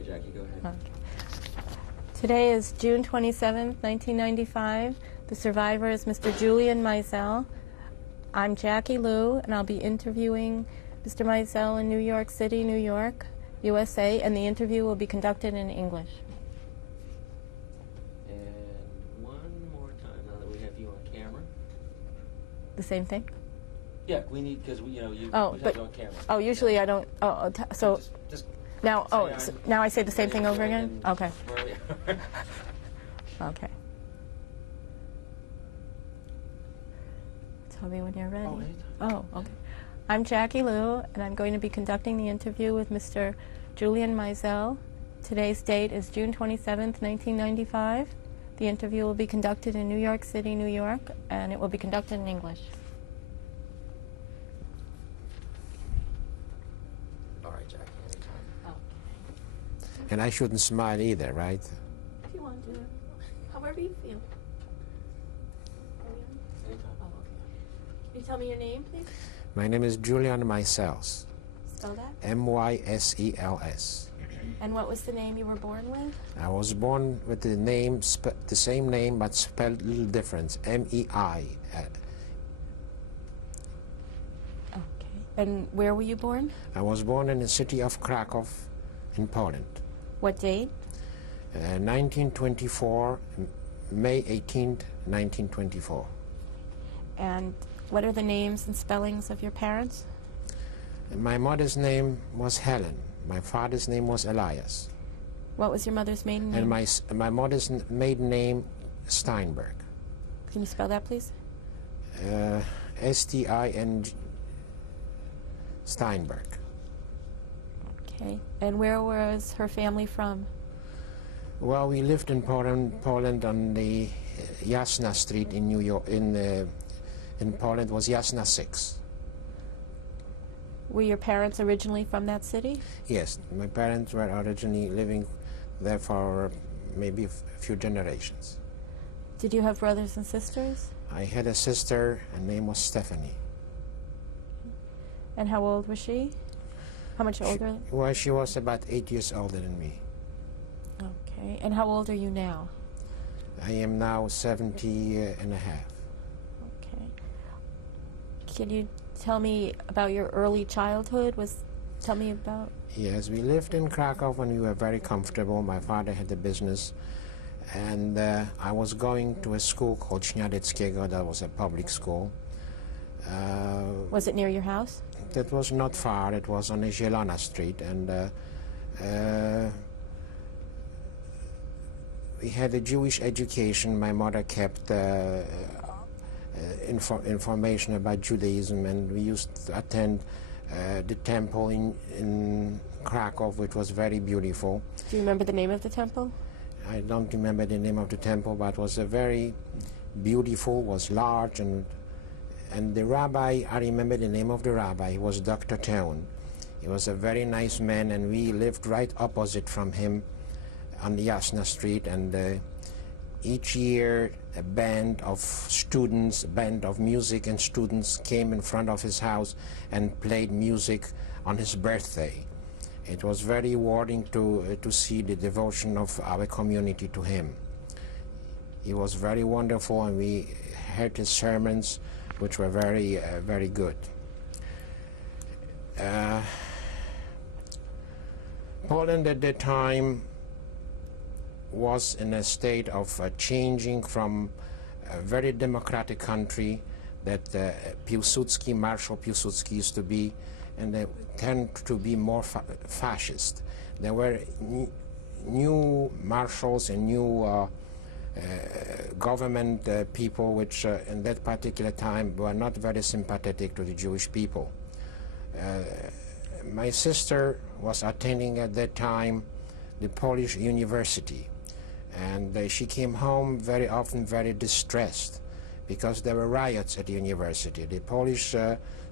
Okay, Jackie, go ahead. Okay. Today is June 27th, 1995. The survivor is Mr. Julian Mysels. I'm Jackie Lou, and I'll be interviewing Mr. Mysels in New York City, New York, USA, and the interview will be conducted in English. And one more time, now that we have you on camera. The same thing? Yeah, we need, because we, you have you on camera. Oh, usually I don't. So just now, now I say the same thing over again. Okay. Okay. Tell me when you're ready. Oh, okay. I'm Jackie Lou, and I'm going to be conducting the interview with Mr. Julian Mysels. Today's date is June 27th, 1995. The interview will be conducted in New York City, New York, and it will be conducted in English. All right, Jackie, anytime. Okay. And I shouldn't smile either, right? If you want to, however you feel. Anytime. Oh, okay. Can you tell me your name, please? My name is Julian Mysels. Spell that. M-Y-S-E-L-S. And what was the name you were born with? I was born with the name, the same name, but spelled a little different. M-E-I. Okay. And where were you born? I was born in the city of Krakow in Poland. What date? 1924, May 18th, 1924. And what are the names and spellings of your parents? My mother's name was Helen. My father's name was Elias. What was your mother's maiden name? And my mother's maiden name, Steinberg. Can you spell that, please? S-T-I-N-G, Steinberg. Okay. And where was her family from? Well, we lived in Poland on the Jasna Street in New York. In Poland was Jasna 6. Were your parents originally from that city? Yes, my parents were originally living there for maybe a few generations. Did you have brothers and sisters? I had a sister, her name was Stephanie. And how old was she? How much older? Well, she was about 8 years older than me. Okay. And how old are you now? I am now 70 and a half. Okay. Can you tell me about your early childhood? Tell me about... Yes, we lived in Krakow and we were very comfortable. My father had a business, and I was going to a school called Śniadeckiego. That was a public school. Was it near your house? That was not far. It was on the Zielona Street, and we had a Jewish education. My mother kept information about Judaism, and we used to attend the temple in Krakow, which was very beautiful. Do you remember the name of the temple? I don't remember the name of the temple, but it was a very beautiful, was large, and the rabbi, I remember the name of the rabbi, he was Dr. Tape1. He was a very nice man, and we lived right opposite from him on the Jasna Street, and each year a band of students, a band of music and students came in front of his house and played music on his birthday. It was very rewarding to see the devotion of our community to him. He was very wonderful, and we heard his sermons, which were very, very good. Poland at that time was in a state of changing from a very democratic country that Piłsudski, Marshal Piłsudski used to be, and they tend to be more fascist. There were new marshals and new government people which in that particular time were not very sympathetic to the Jewish people. My sister was attending at that time the Polish university, and she came home very often very distressed because there were riots at the university. The Polish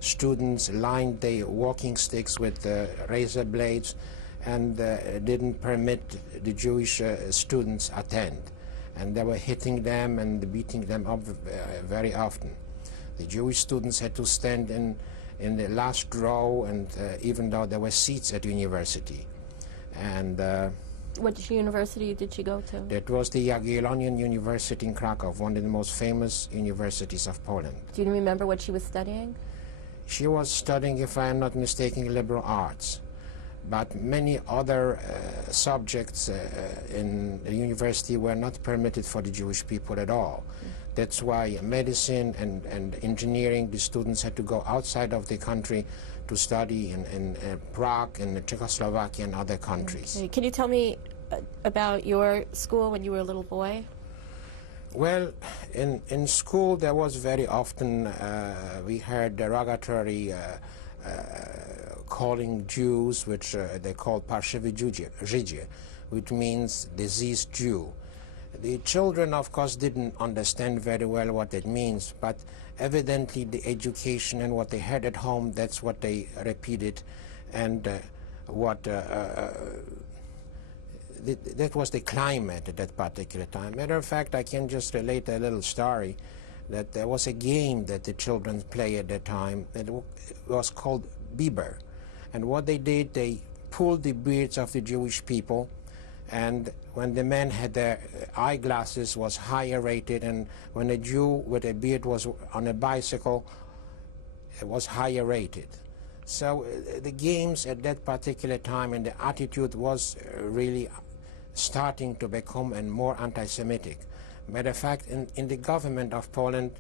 students lined their walking sticks with razor blades and didn't permit the Jewish students attend. And they were hitting them and beating them up very often. The Jewish students had to stand in the last row, and even though there were seats at the university. And Which university did she go to? that was the Jagiellonian University in Krakow, one of the most famous universities of Poland. Do you remember what she was studying? She was studying, if I am not mistaken, liberal arts. But many other subjects in the university were not permitted for the Jewish people at all. That's why medicine and engineering, the students had to go outside of the country to study in Prague and Czechoslovakia and other countries. Okay. Can you tell me about your school when you were a little boy? Well, in school there was very often, we heard derogatory calling Jews, which they called Parszywi Żydzi, which means diseased Jew. The children, of course, didn't understand very well what it means, but evidently the education and what they had at home, that's what they repeated, and that was the climate at that particular time. Matter of fact, I can just relate a little story, that there was a game that the children played at that time, that was called Bieber. And what they did, they pulled the beards of the Jewish people, and when the men had their eyeglasses was higher rated, and when a Jew with a beard was on a bicycle, it was higher rated. So the games at that particular time and the attitude was really starting to become and more anti-Semitic. Matter of fact, in the government of Poland,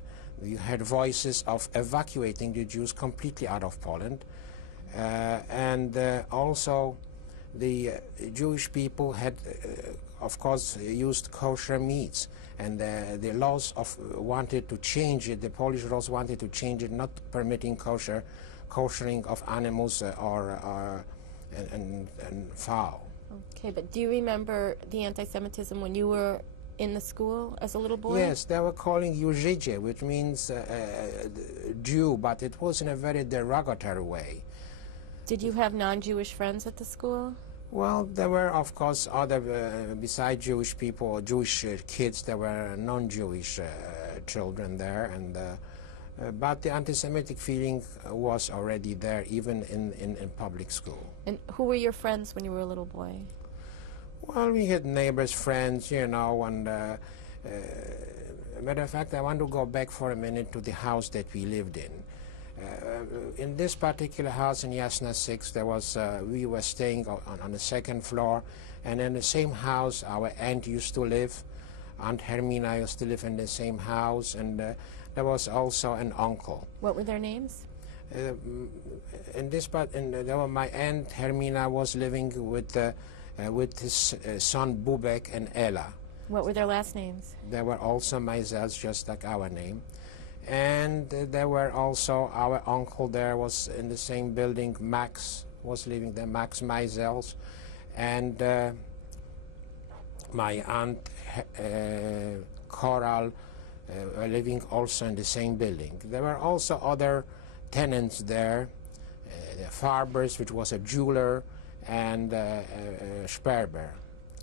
you had voices of evacuating the Jews completely out of Poland. And also the Jewish people had, of course, used kosher meats, and the laws wanted to change it. The Polish laws wanted to change it, not permitting koshering of animals and fowl. Okay, but do you remember the anti-Semitism when you were in the school as a little boy? Yes, they were calling you Żydzie, which means Jew, but it was in a very derogatory way. Did you have non-Jewish friends at the school? Well, there were, of course, other, besides Jewish people, or Jewish kids, there were non-Jewish children there, and but the anti-Semitic feeling was already there, even in public school. And who were your friends when you were a little boy? Well, we had neighbors, friends, you know, and matter of fact, I want to go back for a minute to the house that we lived in. In this particular house in Jasna 6, there was, we were staying on the second floor, and in the same house our aunt used to live. Aunt Hermina used to live in the same house, and there was also an uncle. What were their names? In this part, my aunt Hermina was living with his son Bubek and Ella. What were their last names? They were also Mysels, just like our name. And there were also, our uncle there was in the same building, Max was living there, Max Mysels, and my aunt Coral were living also in the same building. There were also other tenants there, Farbers, which was a jeweler, and Sperber.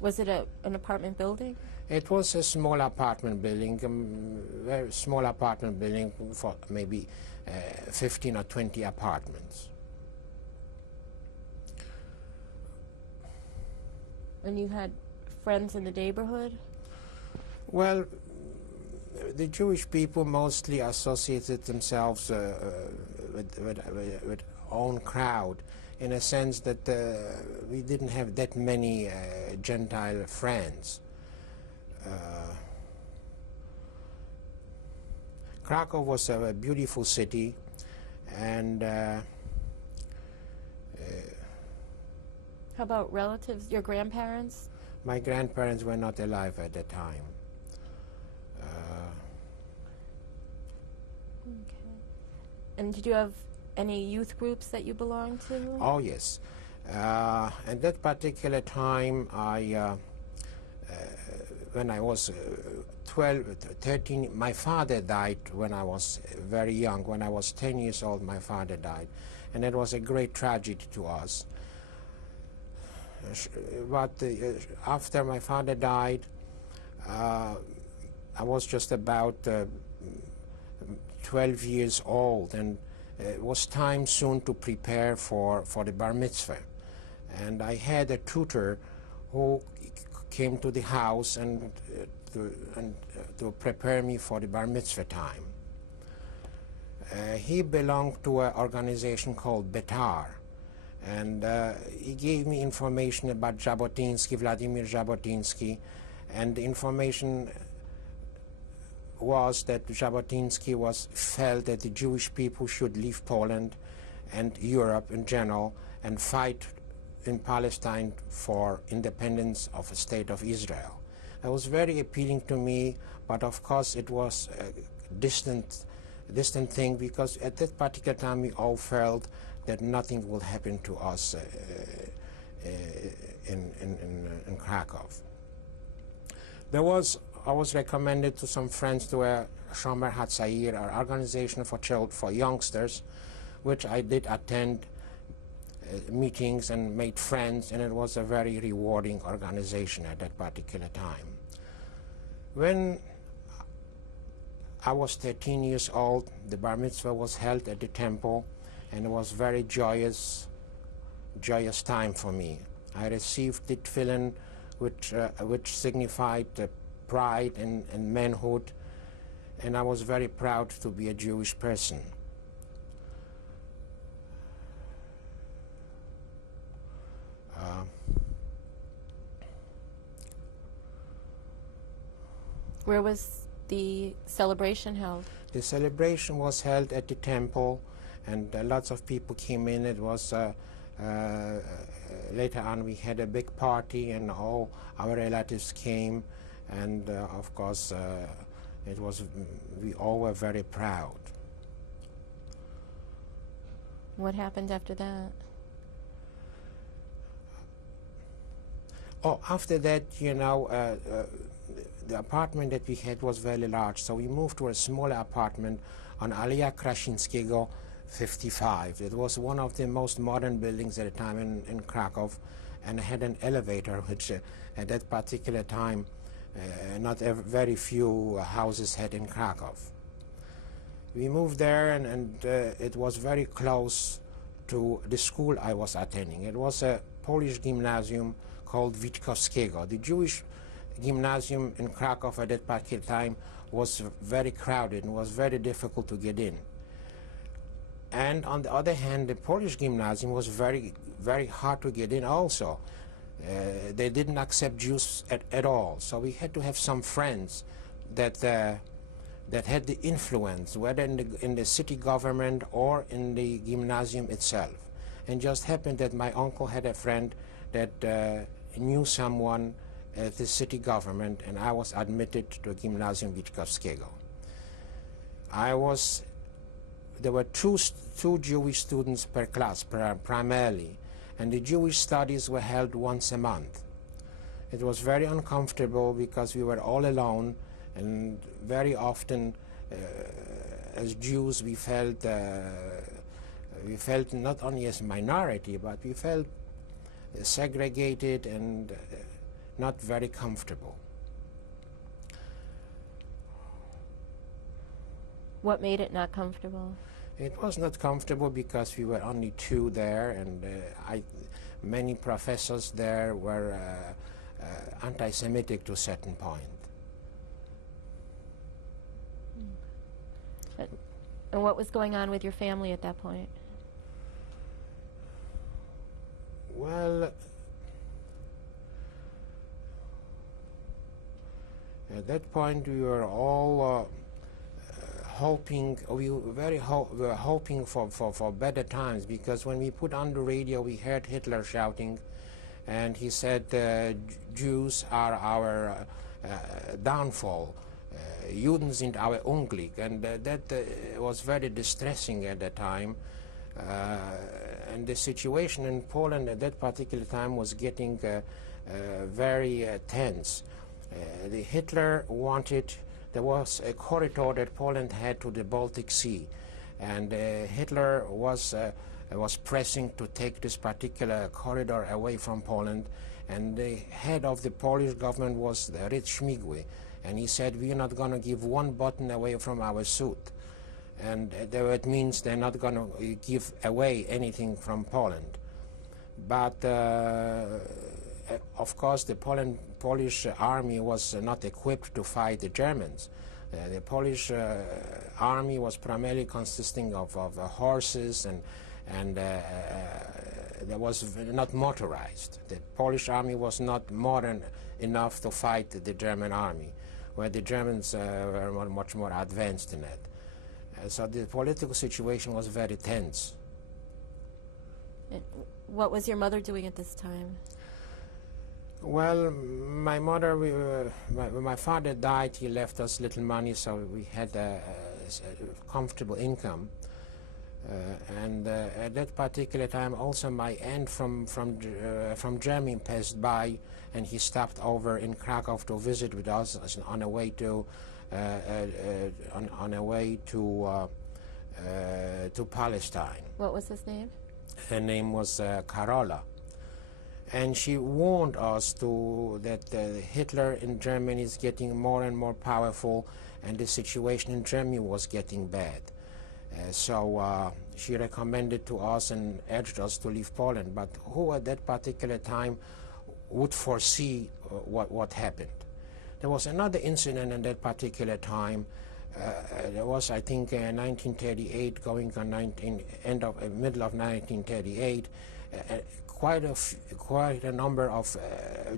Was it an apartment building? It was a small apartment building, very small apartment building for maybe 15 or 20 apartments. And you had friends in the neighborhood? Well, the Jewish people mostly associated themselves with own crowd, in a sense that we didn't have that many Gentile friends. Krakow was a beautiful city, and how about relatives, your grandparents? My grandparents were not alive at the time. Okay. And did you have any youth groups that you belonged to? Oh, yes. At that particular time, when I was 12, 13, my father died when I was very young. When I was 10 years old, my father died. And it was a great tragedy to us. But after my father died, I was just about 12 years old, and it was time soon to prepare for the bar mitzvah. And I had a tutor who came to the house and to prepare me for the bar mitzvah time. He belonged to an organization called Betar, and he gave me information about Jabotinsky, Vladimir Jabotinsky, and the information was that Jabotinsky felt that the Jewish people should leave Poland and Europe in general and fight in Palestine for independence of a state of Israel. It was very appealing to me, but of course it was a distant thing, because at that particular time we all felt that nothing will happen to us in Krakow. I was recommended to some friends to a Shomer HaTzair, an organization for youngsters, which I did attend meetings and made friends, and it was a very rewarding organization at that particular time. When I was 13 years old, the bar mitzvah was held at the temple, and it was very joyous time for me. I received the tefillin, which signified pride and manhood, and I was very proud to be a Jewish person. Where was the celebration held? The celebration was held at the temple, and lots of people came in. It was later on we had a big party, and all our relatives came, and of course we all were very proud. What happened after that? Oh, after that, the apartment that we had was very large, so we moved to a smaller apartment on Alea Kraszinskiego 55. It was one of the most modern buildings at the time in Krakow, and had an elevator, which at that particular time not very few houses had in Krakow. We moved there, and it was very close to the school I was attending. It was a Polish gymnasium called Witkowskiego. The Jewish gymnasium in Krakow at that particular time was very crowded and was very difficult to get in. And on the other hand, the Polish gymnasium was very, very hard to get in also. They didn't accept Jews at all, so we had to have some friends that had the influence, whether in the city government or in the gymnasium itself. And just happened that my uncle had a friend that knew someone at the city government, and I was admitted to Gymnasium Witkowskiego. There were two Jewish students per class, primarily, and the Jewish studies were held once a month. It was very uncomfortable because we were all alone, and very often as Jews we felt not only as minority, but we felt segregated and not very comfortable. What made it not comfortable? It was not comfortable because we were only two there, and many professors there were anti-Semitic to a certain point. And what was going on with your family at that point? Well, at that point we were all hoping, we were hoping for better times, because when we put on the radio we heard Hitler shouting, and he said Jews are our downfall, Juden sind our Unglück, and that was very distressing at the time. And the situation in Poland at that particular time was getting very tense. The Hitler wanted, there was a corridor that Poland had to the Baltic Sea, and Hitler was pressing to take this particular corridor away from Poland, and the head of the Polish government was Ryd Śmigły, and he said, we're not going to give one button away from our suit. And it means they're not going to give away anything from Poland. But of course, the Polish army was not equipped to fight the Germans. The Polish army was primarily consisting of horses, and there was not motorized. The Polish army was not modern enough to fight the German army, where the Germans were much more advanced in it. So the political situation was very tense. What was your mother doing at this time? Well, my mother, my father died. He left us little money, so we had a comfortable income. And at that particular time, also my aunt from Germany passed by, and he stopped over in Krakow to visit with us on a way to Palestine. What was his name? Her name was Carola. And she warned us that Hitler in Germany is getting more and more powerful, and the situation in Germany was getting bad. So she recommended to us and urged us to leave Poland. But who at that particular time would foresee what happened? There was another incident at that particular time. There was, I think, 1938, going on middle of 1938. Quite a number of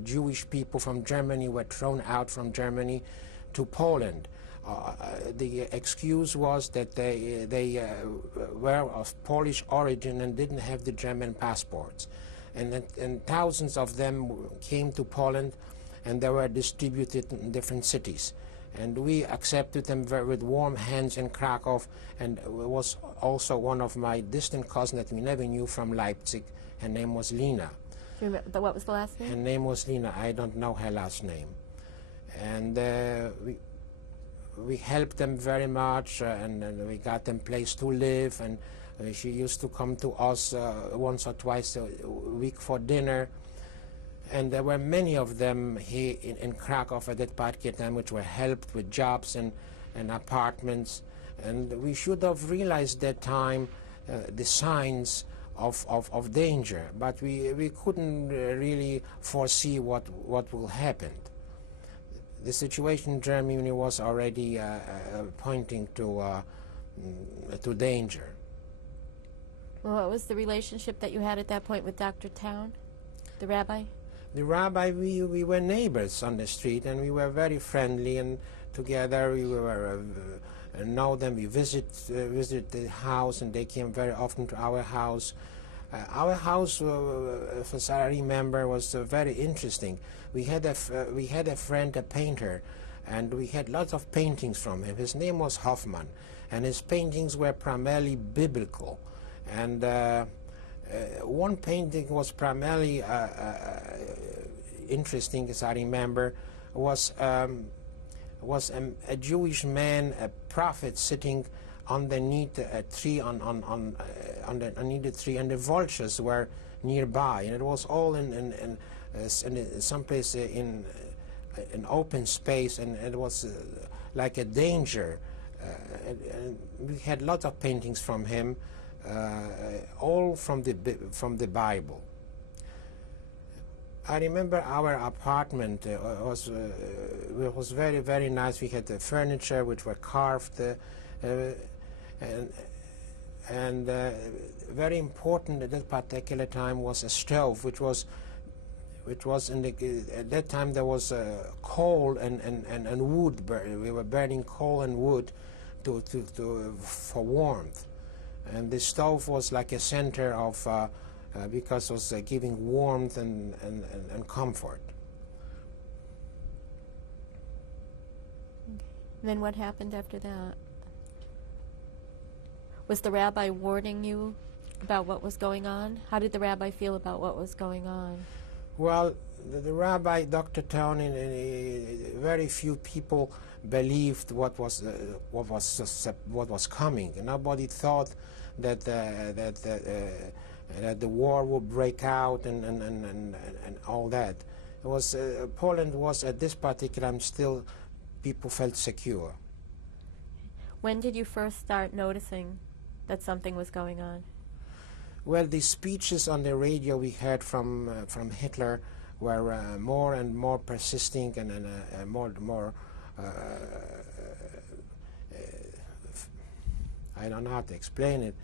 Jewish people from Germany were thrown out from Germany to Poland. The excuse was that they were of Polish origin and didn't have the German passports. And thousands of them came to Poland, and they were distributed in different cities. And we accepted them with warm hands in Krakow, and it was also one of my distant cousins that we never knew from Leipzig. Her name was Lina. Do you remember, what was the last name? Her name was Lina. I don't know her last name. And we helped them very much, and we got them place to live, and she used to come to us once or twice a week for dinner. And there were many of them here in Krakow at that particular time, which were helped with jobs and apartments. And we should have realized that time the signs of danger, but we couldn't really foresee what will happen. The situation in Germany was already pointing to danger. Well, what was the relationship that you had at that point with Dr. Town, the rabbi? The rabbi, we were neighbors on the street, and we were very friendly, and together we were know them. We visit the house, and they came very often to our house. Our house, as I remember, was very interesting. We had a friend, a painter, and we had lots of paintings from him. His name was Hoffman, and his paintings were primarily biblical. And one painting was primarily interesting, as I remember, was a Jewish man, a prophet, sitting underneath a tree underneath the tree, and the vultures were nearby, and it was all in someplace in an open space, and it was like a danger. And we had lots of paintings from him, all from the Bible. I remember our apartment was very, very nice. We had the furniture which were carved, and very important at that particular time was a stove, which was at that time there was coal and wood. We were burning coal and wood for warmth, and the stove was like a center of because it was giving warmth and comfort. Okay. Then what happened after that? Was the rabbi warning you about what was going on? How did the rabbi feel about what was going on? Well, the rabbi, Dr. Town, very few people believed what was coming. Nobody thought that the war would break out and all that. It was Poland was at this particular time still people felt secure. When did you first start noticing that something was going on? Well, the speeches on the radio we heard from Hitler were more and more persisting and more I don't know how to explain it.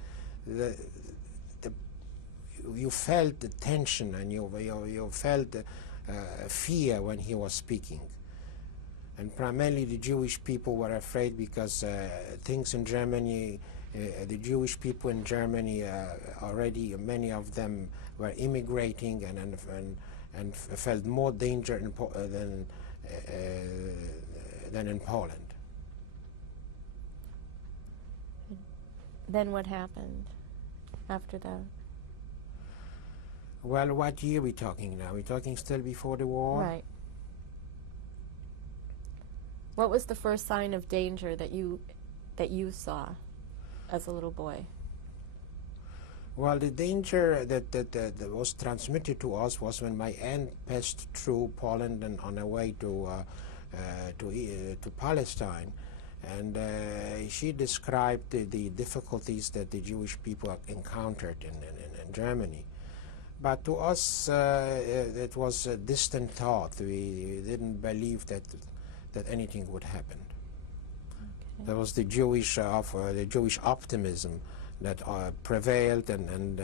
You felt the tension and you felt fear when he was speaking. And primarily the Jewish people were afraid because things in Germany, the Jewish people in Germany already, many of them were immigrating and felt more danger than in Poland. Then what happened after that? Well, what year are we talking now? We're talking still before the war? Right. What was the first sign of danger that you saw as a little boy? Well, the danger that was transmitted to us was when my aunt passed through Poland and on her way to Palestine, and she described the difficulties that the Jewish people encountered in Germany. But to us, it was a distant thought. We didn't believe that anything would happen. Okay. There was the Jewish optimism that prevailed, and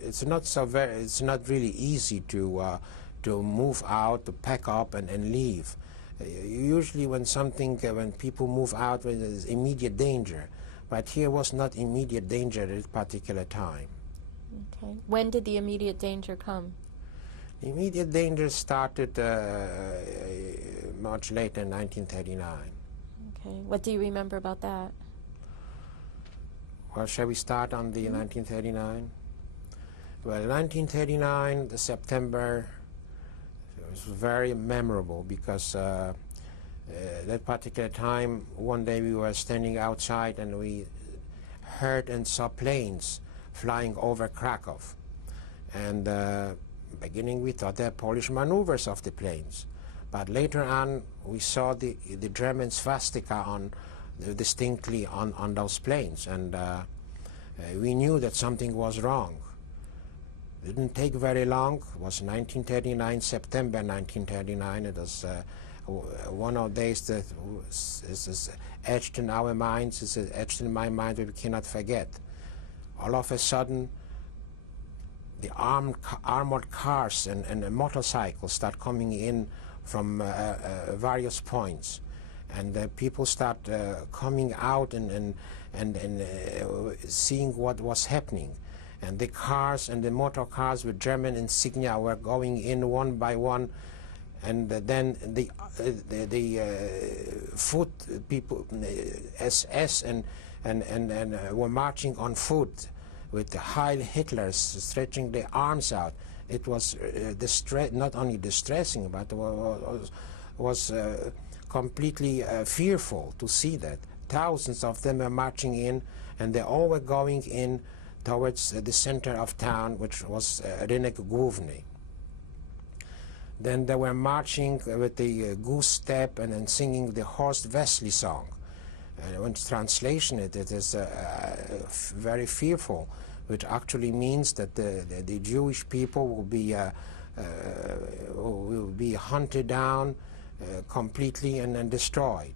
it's not really easy to move out, to pack up and leave. Usually, when people move out, there's immediate danger. But here was not immediate danger at this particular time. Okay. When did the immediate danger come? The immediate danger started much later, in 1939. Okay. What do you remember about that? Well, shall we start on the 1939? Well, 1939, the September, was very memorable because that particular time, one day we were standing outside and we heard and saw planes flying over Krakow. And beginning we thought they're Polish maneuvers of the planes. But later on we saw the German swastika distinctly on those planes, and we knew that something was wrong. It didn't take very long. It was 1939, September 1939. It was one of the days that is etched in our minds, is etched in my mind that we cannot forget. All of a sudden, the armored cars and motorcycles start coming in from various points, and people start coming out and seeing what was happening. And the cars and the motor cars with German insignia were going in one by one, and then the foot people, SS and were marching on foot with the Heil Hitlers stretching their arms out. It was not only distressing, but was completely fearful to see that. Thousands of them were marching in, and they all were going in towards the center of town, which was Rynek Główny. Then they were marching with the goose step and then singing the Horst Wessely song. When translation it is very fearful, which actually means that the Jewish people will be hunted down completely and destroyed.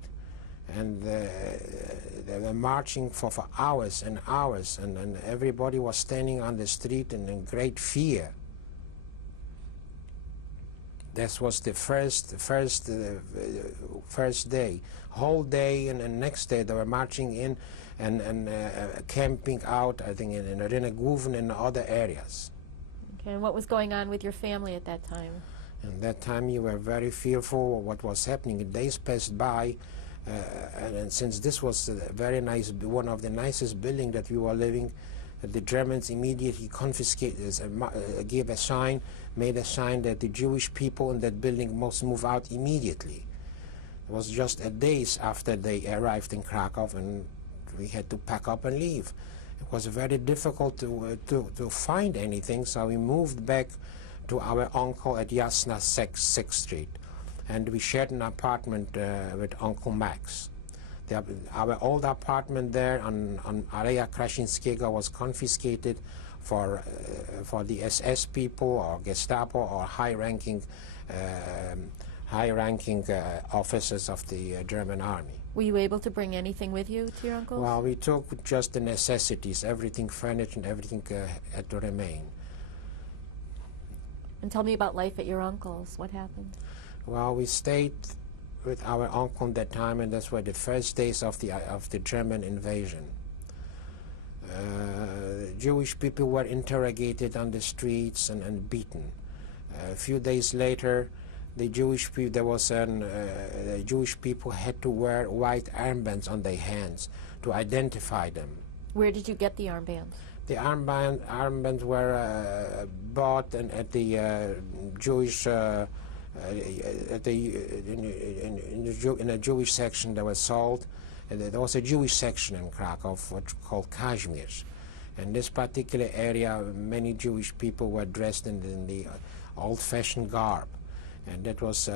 And they were marching for hours and hours, and everybody was standing on the street in great fear. This was the first day. Whole day and the next day they were marching in and camping out, I think, in Rynek Główny and other areas. Okay, and what was going on with your family at that time? At that time you were very fearful of what was happening. Days passed by, and since this was a very nice, one of the nicest buildings that we were living, the Germans immediately confiscated, gave a sign, made a sign that the Jewish people in that building must move out immediately. It was just a days after they arrived in Krakow, and we had to pack up and leave. It was very difficult to find anything, so we moved back to our uncle at Jasna 6th Street, and we shared an apartment with Uncle Max. Our old apartment there on Aleja Krasinskiego was confiscated for the SS people or Gestapo or high-ranking officers of the German army. Were you able to bring anything with you to your uncle's? Well, we took just the necessities. Everything, furniture and everything had to remain. And tell me about life at your uncle's. What happened? Well, we stayed with our uncle at that time, and those were the first days of the German invasion. Jewish people were interrogated on the streets and beaten. A few days later, the Jewish people had to wear white armbands on their hands to identify them. Where did you get the armbands? The armbands were bought at the Jewish in a Jewish section that was sold. And there was a Jewish section in Krakow, what's called Kazimierz. In this particular area, many Jewish people were dressed in the old-fashioned garb. And that was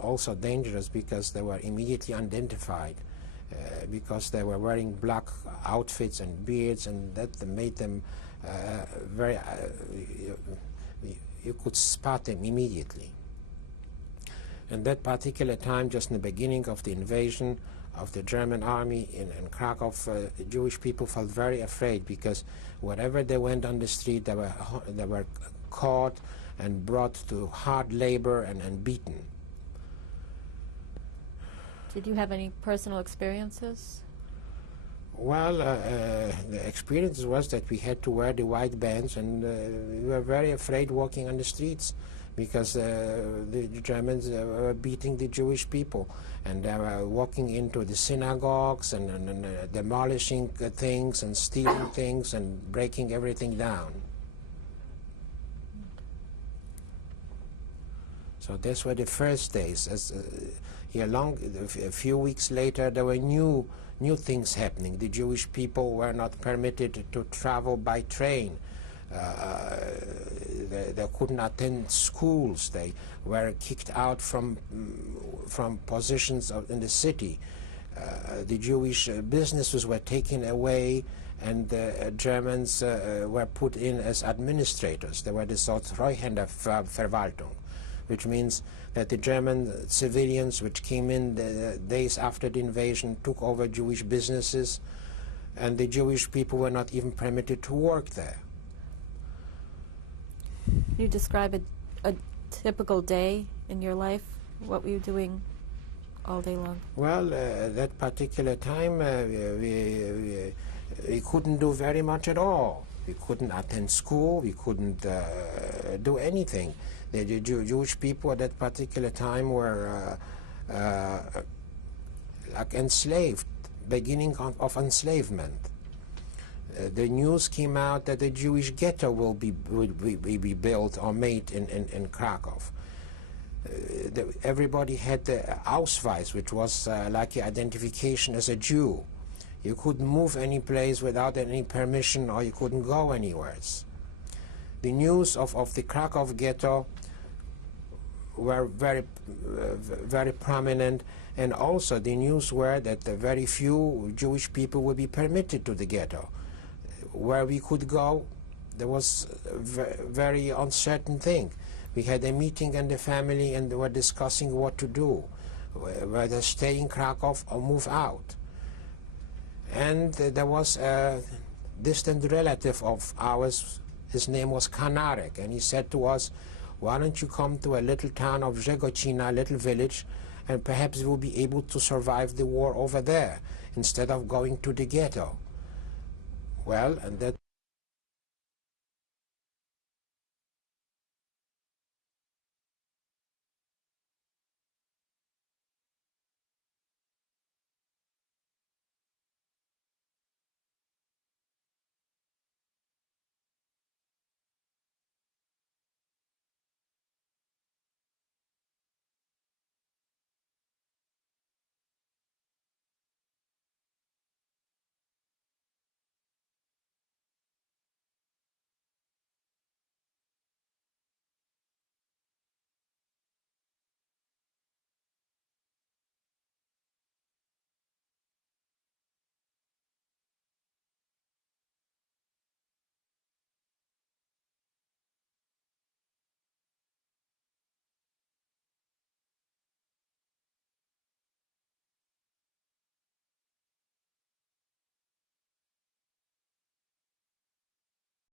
also dangerous because they were immediately identified because they were wearing black outfits and beards, and that made them very, you could spot them immediately. And that particular time, just in the beginning of the invasion of the German army in Krakow, the Jewish people felt very afraid because wherever they went on the street, they were caught and brought to hard labor and beaten. Did you have any personal experiences? Well, the experience was that we had to wear the white bands, and we were very afraid walking on the streets because the Germans were beating the Jewish people, and they were walking into the synagogues and demolishing things and stealing things and breaking everything down. So these were the first days. A few weeks later, there were new things happening. The Jewish people were not permitted to travel by train. They couldn't attend schools. They were kicked out from positions in the city. The Jewish businesses were taken away, and the Germans were put in as administrators. They were the Treuhänderverwaltung, which means that the German civilians, which came in the days after the invasion, took over Jewish businesses, and the Jewish people were not even permitted to work there. Can you describe a typical day in your life? What were you doing all day long? Well, that particular time, we couldn't do very much at all. We couldn't attend school. We couldn't do anything. The Jewish people at that particular time were like enslaved, beginning of enslavement. The news came out that the Jewish ghetto will be built or made in Krakow. Everybody had the Ausweis, which was like your identification as a Jew. You couldn't move any place without any permission, or you couldn't go anywhere. The news of the Krakow ghetto were very prominent, and also the news were that very few Jewish people would be permitted to the ghetto. Where we could go, there was a very uncertain thing. We had a meeting in the family, and they were discussing what to do, whether stay in Krakow or move out. And there was a distant relative of ours. His name was Kanarek, and he said to us, "Why don't you come to a little town of Żegocina, a little village, and perhaps we'll be able to survive the war over there instead of going to the ghetto." Well, and that